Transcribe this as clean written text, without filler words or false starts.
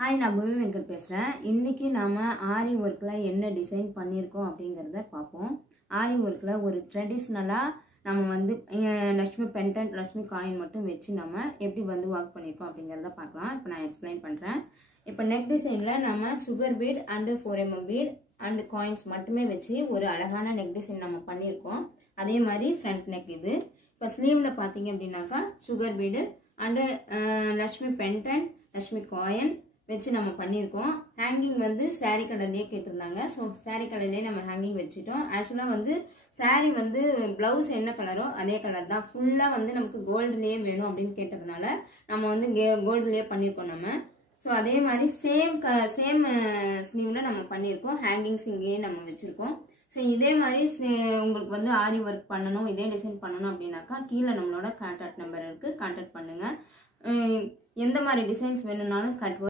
Hi, நான் பூமி வெங்கட் பேசுகிறேன். இன்றைக்கி நாம் ஆரி ஒர்க்கில் என்ன டிசைன் பண்ணியிருக்கோம் அப்படிங்கிறத பார்ப்போம். ஆரி ஒர்க்கில் ஒரு ட்ரெடிஷ்னலாக நம்ம வந்து லக்ஷ்மி பென்டன்ட், லக்ஷ்மி காயின் மட்டும் வச்சு நம்ம எப்படி வந்து ஒர்க் பண்ணியிருக்கோம் அப்படிங்கிறத பார்க்கலாம். இப்போ நான் எக்ஸ்பிளைன் பண்ணுறேன். இப்போ நெக் டிசைனில் நம்ம sugar bead and 4mm bead and coins மட்டுமே வச்சு ஒரு அழகான நெக் டிசைன் நம்ம பண்ணியிருக்கோம். அதே மாதிரி ஃப்ரண்ட் நெக் இது. இப்போ ஸ்லீவில் பார்த்தீங்க அப்படின்னாக்கா sugar bead and Lakshmi pendant, Lakshmi coin வச்சு நம்ம பண்ணியிருக்கோம். ஹேங்கிங் வந்து சாரீ கலர்லேயே கேட்டிருந்தாங்க. ஸோ சாரீ கலர்லேயே நம்ம ஹேங்கிங் வச்சுட்டோம். ஆக்சுவலாக வந்து சாரீ வந்து ப்ளவுஸ் என்ன கலரோ அதே கலர் தான். ஃபுல்லாக வந்து நமக்கு கோல்டுலேயே வேணும் அப்படின்னு கேட்டதுனால நம்ம வந்து கோல்டுலேயே பண்ணியிருக்கோம் நம்ம. ஸோ அதே மாதிரி சேம் ஸ்லீவில் நம்ம பண்ணியிருக்கோம். ஹேங்கிங்ஸ் இங்கேயே நம்ம வச்சுருக்கோம். ஸோ இதே மாதிரி உங்களுக்கு வந்து ஆரி ஒர்க் பண்ணணும், இதே டிசைன் பண்ணணும் அப்படின்னாக்கா கீழே நம்மளோட கான்டாக்ட் நம்பர் இருக்குது, கான்டாக்ட் பண்ணுங்கள். எந்த மாதிரி டிசைன்ஸ் வேணும்னாலும் கட்